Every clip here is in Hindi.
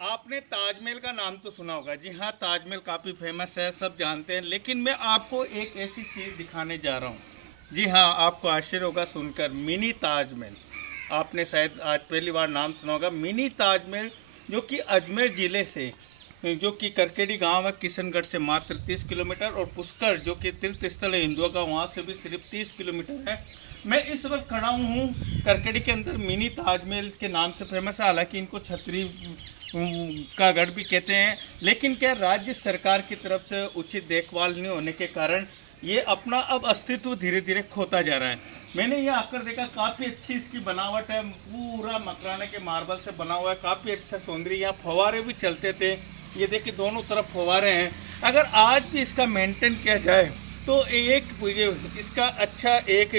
आपने ताजमहल का नाम तो सुना होगा। जी हाँ, ताजमहल काफ़ी फेमस है, सब जानते हैं। लेकिन मैं आपको एक ऐसी चीज़ दिखाने जा रहा हूँ। जी हाँ, आपको आश्चर्य होगा सुनकर, मिनी ताजमहल। आपने शायद आज पहली बार नाम सुना होगा, मिनी ताजमहल, जो कि अजमेर ज़िले से, जो कि करकेडी गांव है किशनगढ़ से मात्र 30 किलोमीटर, और पुष्कर जो कि तीर्थ स्थल है हिंदुओं का, वहां से भी सिर्फ 30 किलोमीटर है। मैं इस वक्त खड़ा हूँ करकेडी के अंदर। मिनी ताजमहल के नाम से फेमस है, हालांकि इनको छतरी का गढ़ भी कहते हैं। लेकिन क्या राज्य सरकार की तरफ से उचित देखभाल नहीं होने के कारण ये अपना अब अस्तित्व धीरे धीरे खोता जा रहा है। मैंने ये आकर देखा, काफ़ी अच्छी इसकी बनावट है, पूरा मकराने के मार्बल से बना हुआ है, काफ़ी अच्छा सौंदर्य। यहाँ फव्वारे भी चलते थे, ये देखिए दोनों तरफ फव्वारे हैं। अगर आज भी इसका मेंटेन किया जाए तो इसका अच्छा एक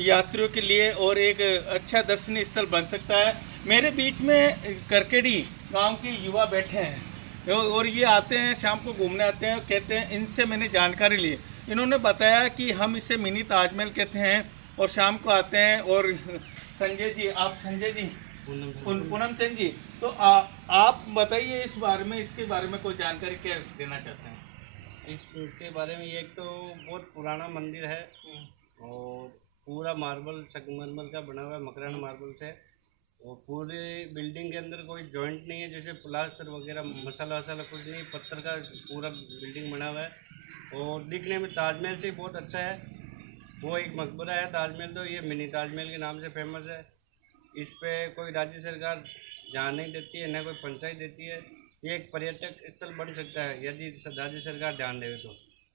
यात्रियों के लिए और एक अच्छा दर्शनीय स्थल बन सकता है। मेरे बीच में करकेडी गांव के युवा बैठे हैं और ये आते हैं, शाम को घूमने आते हैं, कहते हैं, इनसे मैंने जानकारी ली। इन्होंने बताया कि हम इसे मिनी ताजमहल कहते हैं और शाम को आते हैं। और संजय जी, आप संजय जी, पूनम सेन जी, तो आप बताइए इस बारे में, इसके बारे में कोई जानकारी क्या देना चाहते हैं? इसके बारे में, ये एक तो बहुत पुराना मंदिर है और पूरा मार्बल संगमरमर का बना हुआ है, मकराना मार्बल से। और पूरे बिल्डिंग के अंदर कोई जॉइंट नहीं है, जैसे प्लास्टर वगैरह मसाला वसाला कुछ नहीं, पत्थर का पूरा बिल्डिंग बना हुआ है। और दिखने में ताजमहल से बहुत अच्छा है। वो एक मकबरा है ताजमहल, तो ये मिनी ताजमहल के नाम से फेमस है। इस पे कोई राज्य सरकार ध्यान नहीं देती है, न कोई पंचायत देती है। ये एक पर्यटक स्थल बन सकता है यदि राज्य सरकार ध्यान देवे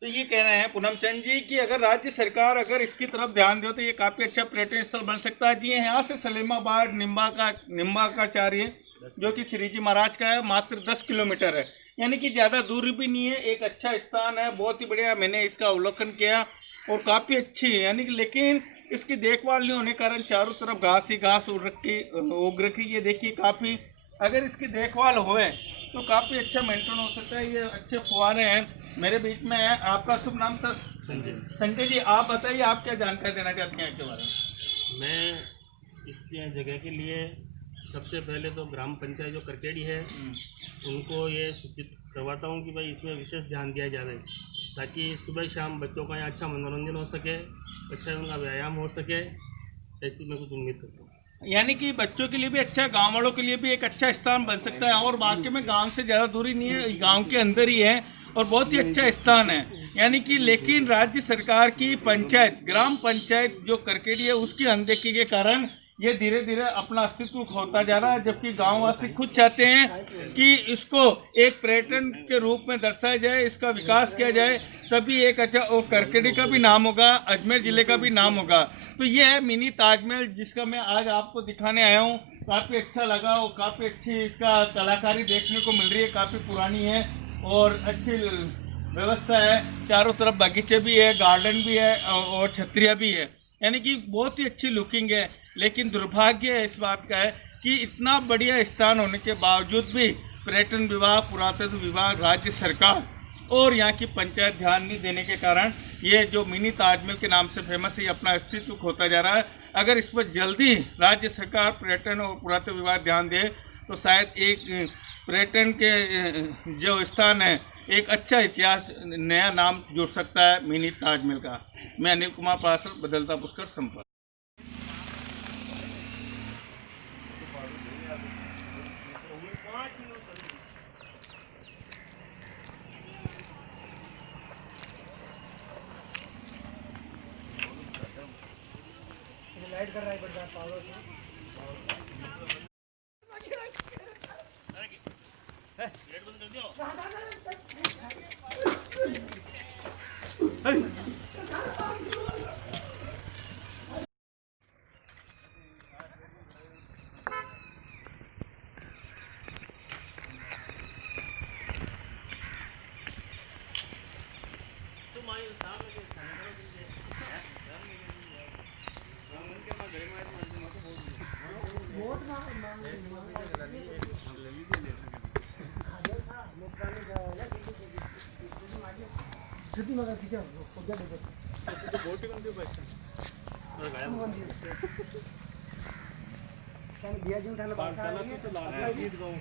तो ये कह रहे हैं पूनम चंद जी कि अगर राज्य सरकार अगर इसकी तरफ ध्यान दे तो ये काफी अच्छा पर्यटन स्थल बन सकता है। जी यहाँ से सलीमाबाद निम्बाकाचार्य जो कि श्री जी महाराज का है, मात्र 10 किलोमीटर है, यानी कि ज्यादा दूरी भी नहीं है। एक अच्छा स्थान है, बहुत ही बढ़िया। मैंने इसका अवलोकन किया और काफी अच्छी है, यानी कि लेकिन इसकी देखभाल नहीं होने के कारण चारों तरफ घास ही घास उग रखी। ये देखिए, काफी अगर इसकी देखभाल होए तो काफी अच्छा मेंटेन हो सकता है। ये अच्छे फुहारे हैं। मेरे बीच में है, आपका शुभ नाम सर? संजय। संजय जी, आप बताइए, आप क्या जानकारी देना चाहते हैं इसके बारे में? मैं इस जगह के लिए सबसे पहले तो ग्राम पंचायत जो करकेडी है उनको ये सूचित करवाता हूँ कि भाई इसमें विशेष ध्यान दिया जाए, ताकि सुबह शाम बच्चों का यहाँ अच्छा मनोरंजन हो सके, अच्छा उनका व्यायाम हो सके। ऐसी मैं कुछ उम्मीद करता हूँ। यानी कि बच्चों के लिए भी अच्छा, गांव वालों के लिए भी एक अच्छा स्थान बन सकता है। और वाकई में गांव से ज़्यादा दूरी नहीं है, गांव के अंदर ही है और बहुत ही अच्छा स्थान है। यानी कि लेकिन राज्य सरकार की पंचायत, ग्राम पंचायत जो करकेडी है, उसकी अनदेखी के कारण ये धीरे धीरे अपना अस्तित्व खोता जा रहा है। जबकि गांववासी खुद चाहते हैं कि इसको एक पर्यटन के रूप में दर्शाया जाए, इसका विकास किया जाए, तभी एक अच्छा, और करकेडी का भी नाम होगा, अजमेर जिले का भी नाम होगा। तो ये है मिनी ताजमहल, जिसका मैं आज आपको दिखाने आया हूँ। काफ़ी अच्छा लगा और काफ़ी अच्छी इसका कलाकारी देखने को मिल रही है, काफ़ी पुरानी है और अच्छी व्यवस्था है। चारों तरफ बगीचे भी है, गार्डन भी है और छतरियाँ भी है, यानी कि बहुत ही अच्छी लुकिंग है। लेकिन दुर्भाग्य इस बात का है कि इतना बढ़िया स्थान होने के बावजूद भी पर्यटन विभाग, पुरातत्व विभाग, राज्य सरकार और यहाँ की पंचायत ध्यान नहीं देने के कारण ये जो मिनी ताजमहल के नाम से फेमस है, अपना अस्तित्व खोता जा रहा है। अगर इस पर जल्दी राज्य सरकार, पर्यटन और पुरातत्व विभाग ध्यान दे तो शायद एक पर्यटन के जो स्थान है, एक अच्छा इतिहास, नया नाम जुड़ सकता है मिनी ताजमहल का। मैं अनिल कुमार पासर, बदलता पुष्कर संपर्क। लाइट कर रहा है बड़ा पावर से। गेट बंद कर दियो। छुट्टी मगर खींचा पूजा दे तो बोटी बंदी बस और गायब क्या दिया जी उठाना बात है तो ला गीत गाऊं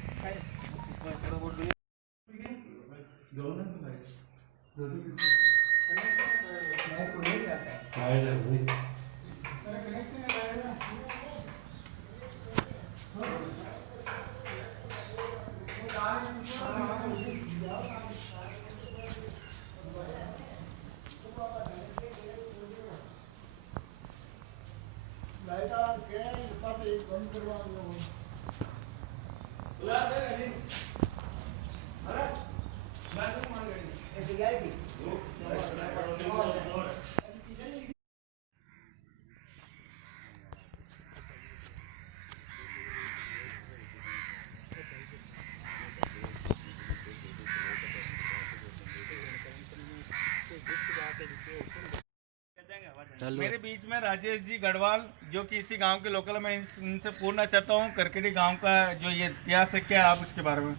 मेरे बीच में राजेश जी गढ़वाल, जो कि इसी गांव के लोकल, मैं इनसे पूछना चाहता हूं करकेड़ी गांव का जो ये इतिहास है, क्या आप इसके बारे में?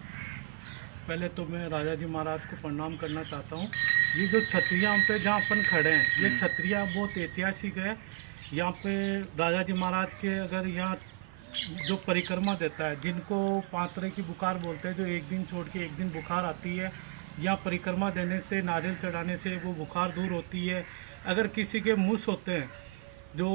पहले तो मैं राजा जी महाराज को प्रणाम करना चाहता हूँ। ये जो छतरिया पे जहाँ अपन खड़े हैं, ये छतरिया बहुत ऐतिहासिक है। यहाँ पे राजा जी महाराज के अगर यहाँ जो परिक्रमा देता है, जिनको 5 तरह की बुखार बोलते हैं, जो एक दिन छोड़ के एक दिन बुखार आती है, यहाँ परिक्रमा देने से, नारियल चढ़ाने से वो बुखार दूर होती है। अगर किसी के मुस होते हैं, जो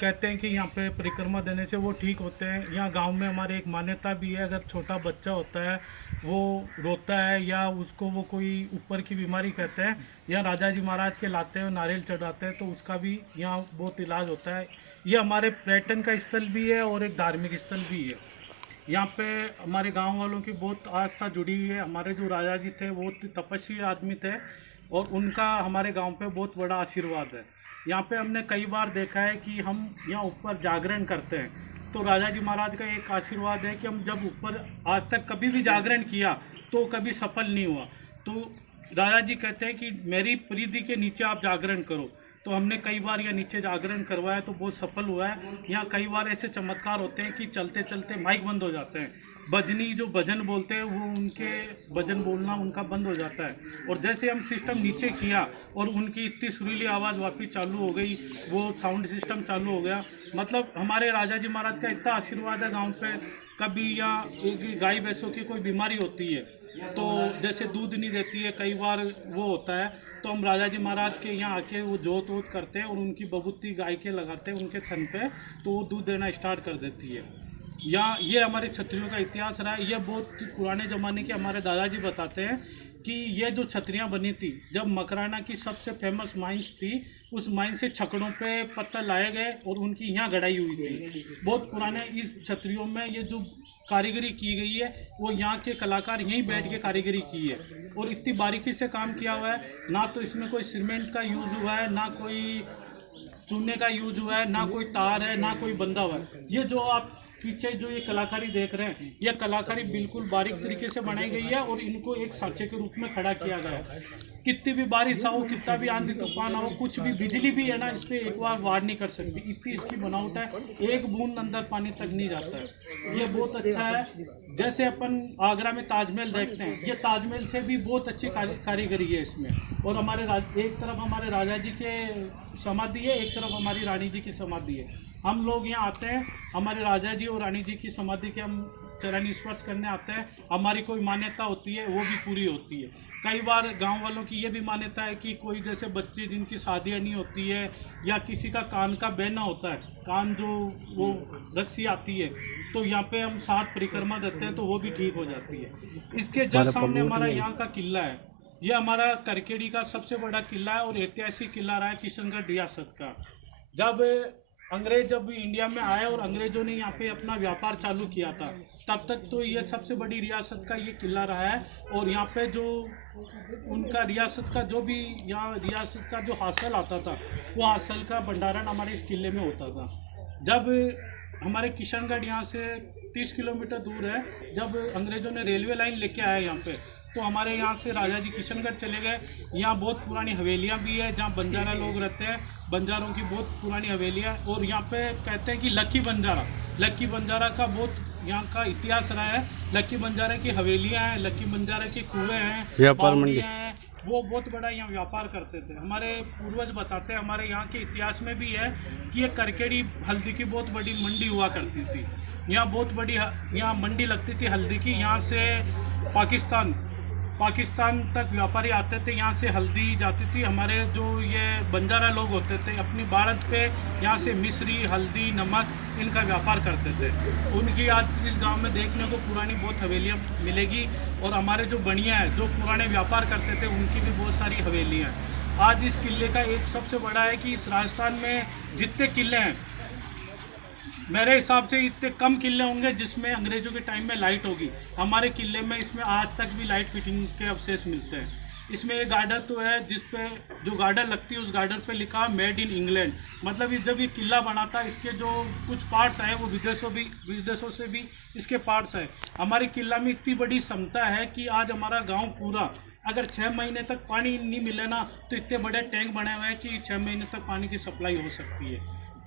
कहते हैं कि यहाँ पे परिक्रमा देने से वो ठीक होते हैं। यहाँ गांव में हमारे एक मान्यता भी है, अगर छोटा बच्चा होता है, वो रोता है या उसको वो कोई ऊपर की बीमारी कहते हैं, यहाँ राजा जी महाराज के लाते हैं, नारियल चढ़ाते हैं, तो उसका भी यहाँ बहुत इलाज होता है। ये हमारे पर्यटन का स्थल भी है और एक धार्मिक स्थल भी है। यहाँ पे हमारे गांव वालों की बहुत आस्था जुड़ी हुई है। हमारे जो राजा जी थे वो तपस्वी आदमी थे और उनका हमारे गांव पे बहुत बड़ा आशीर्वाद है। यहाँ पे हमने कई बार देखा है कि हम यहाँ ऊपर जागरण करते हैं, तो राजा जी महाराज का एक आशीर्वाद है कि हम जब ऊपर आज तक कभी भी जागरण किया तो कभी सफल नहीं हुआ। तो राजा जी कहते हैं कि मेरी परिधि के नीचे आप जागरण करो। तो हमने कई बार यहाँ नीचे जागरण करवाया तो बहुत सफल हुआ है। यहाँ कई बार ऐसे चमत्कार होते हैं कि चलते चलते माइक बंद हो जाते हैं, भजनी जो भजन बोलते हैं वो उनके भजन बोलना उनका बंद हो जाता है। और जैसे हम सिस्टम नीचे किया और उनकी इतनी सुरीली आवाज़ वापस चालू हो गई, वो साउंड सिस्टम चालू हो गया। मतलब हमारे राजा जी महाराज का इतना आशीर्वाद है गांव पे। कभी या एक गाय भैंसों की कोई बीमारी होती है तो जैसे दूध नहीं देती है, कई बार वो होता है, तो हम राजा जी महाराज के यहाँ आके वो जोत वोत करते हैं और उनकी बबूती गाय के लगाते हैं उनके थन पे, तो वो दूध देना स्टार्ट कर देती है। यहाँ ये हमारे क्षत्रियों का इतिहास रहा है। ये बहुत पुराने ज़माने के हमारे दादाजी बताते हैं कि ये जो छतरियाँ बनी थी, जब मकराना की सबसे फेमस माइंस थी, उस माइन से छकड़ों पे पत्थर लाए गए और उनकी यहाँ गढ़ाई हुई थी। बहुत पुराने इस छतरियों में ये जो कारीगरी की गई है वो यहाँ के कलाकार यहीं बैठ के कारीगरी की है और इतनी बारीकी से काम किया हुआ है। ना तो इसमें कोई सीमेंट का यूज़ हुआ है, ना कोई चूने का यूज हुआ है, ना कोई तार है, ना कोई बंधा हुआ है। ये जो आप पीछे जो ये कलाकारी देख रहे हैं, यह कलाकारी बिल्कुल बारीक तरीके से बनाई गई है और इनको एक सांचे के रूप में खड़ा किया गया है। कितनी भी बारिश आओ, कितना भी आंधी तूफान आओ, कुछ भी, बिजली भी है ना, इस पर एक बार वार नहीं कर सकती, इतनी इसकी बनावट है, एक बूंद अंदर पानी तक नहीं जाता है। ये बहुत अच्छा है। जैसे अपन आगरा में ताजमहल देखते हैं, ये ताजमहल से भी बहुत अच्छी कारीगरी है इसमें। और हमारे एक तरफ हमारे राजा जी के समाधि है, एक तरफ हमारी रानी जी की समाधि है। हम लोग यहाँ आते हैं, हमारे राजा जी और रानी जी की समाधि के हम चरण स्पर्श करने आते हैं। हमारी कोई मान्यता होती है वो भी पूरी होती है। कई बार गांव वालों की ये भी मान्यता है कि कोई जैसे बच्चे जिनकी शादियाँ नहीं होती है या किसी का कान का बहना होता है, कान जो वो रस्सी आती है, तो यहाँ पे हम 7 परिक्रमा देते हैं तो वो भी ठीक हो जाती है। इसके जस्ट सामने हमारा यहाँ का किला है। ये हमारा करकेड़ी का सबसे बड़ा किला है और ऐतिहासिक किला रहा है किशनगढ़ रियासत का। जब अंग्रेज जब इंडिया में आए और अंग्रेजों ने यहाँ पे अपना व्यापार चालू किया था, तब तक तो ये सबसे बड़ी रियासत का ये किला रहा है। और यहाँ पे जो उनका रियासत का जो भी यहाँ रियासत का जो हासिल आता था, वो हासिल का भंडारण हमारे इस किले में होता था। जब हमारे किशनगढ़ यहाँ से 30 किलोमीटर दूर है, जब अंग्रेजों ने रेलवे लाइन लेके आए यहाँ पे, तो हमारे यहाँ से राजा जी किशनगढ़ चले गए। यहाँ बहुत पुरानी हवेलियाँ भी है जहाँ बंजारा लोग रहते हैं, बंजारों की बहुत पुरानी हवेलियाँ। और यहाँ पे कहते हैं कि लक्की बंजारा का बहुत यहाँ का इतिहास रहा है। लक्की बंजारा की हवेलियाँ हैं, लक्की बंजारा के कुएँ हैं, व्यापार मंडी हैं, वो बहुत बड़ा यहाँ व्यापार करते थे। हमारे पूर्वज बताते हैं, हमारे यहाँ के इतिहास में भी है कि ये करकेड़ी हल्दी की बहुत बड़ी मंडी हुआ करती थी। यहाँ बहुत बड़ी यहाँ मंडी लगती थी हल्दी की। यहाँ से पाकिस्तान तक व्यापारी आते थे, यहाँ से हल्दी जाती थी। हमारे जो ये बंजारा लोग होते थे अपनी भारत पे यहाँ से मिश्री, हल्दी, नमक इनका व्यापार करते थे। उनकी आज इस गांव में देखने को पुरानी बहुत हवेलियाँ मिलेगी। और हमारे जो बनिया है जो पुराने व्यापार करते थे उनकी भी बहुत सारी हवेलियाँ हैं। आज इस किले का एक सबसे बड़ा है कि इस राजस्थान में जितने किले हैं मेरे हिसाब से इतने कम किले होंगे जिसमें अंग्रेजों के टाइम में लाइट होगी। हमारे किले में इसमें आज तक भी लाइट फिटिंग के अवशेष मिलते हैं। इसमें एक गार्डर तो है जिस पे जो गार्डर लगती है उस गार्डर पे लिखा मेड इन इंग्लैंड। मतलब जब ये किला बना था इसके जो कुछ पार्ट्स हैं वो विदेशों से भी इसके पार्ट्स हैं। हमारे किला में इतनी बड़ी क्षमता है कि आज हमारा गाँव पूरा अगर 6 महीने तक पानी नहीं मिले ना तो इतने बड़े टैंक बने हुए हैं कि 6 महीने तक पानी की सप्लाई हो सकती है।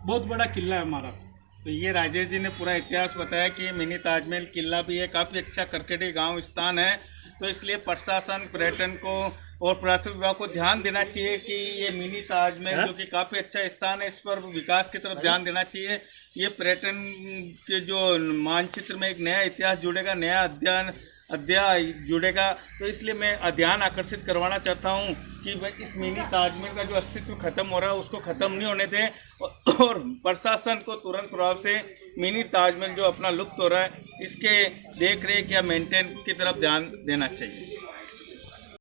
बहुत बड़ा किला है हमारा। तो ये राजेश जी ने पूरा इतिहास बताया कि मिनी ताजमहल किला भी है, काफ़ी अच्छा करकेटी गांव स्थान है। तो इसलिए प्रशासन, पर्यटन को और प्राथमिक विभाग को ध्यान देना चाहिए कि ये मिनी ताजमहल जो कि काफ़ी अच्छा स्थान है इस पर विकास की तरफ ध्यान देना चाहिए। ये पर्यटन के जो मानचित्र में एक नया इतिहास जुड़ेगा, नया अध्याय जुड़ेगा। तो इसलिए मैं ध्यान आकर्षित करवाना चाहता हूँ कि इस मिनी ताजमहल का जो अस्तित्व खत्म हो रहा है उसको खत्म नहीं होने दें और प्रशासन को तुरंत प्रभाव से मिनी ताजमहल जो अपना लुप्त हो रहा है इसके देख रेख या मेंटेन की तरफ ध्यान देना चाहिए।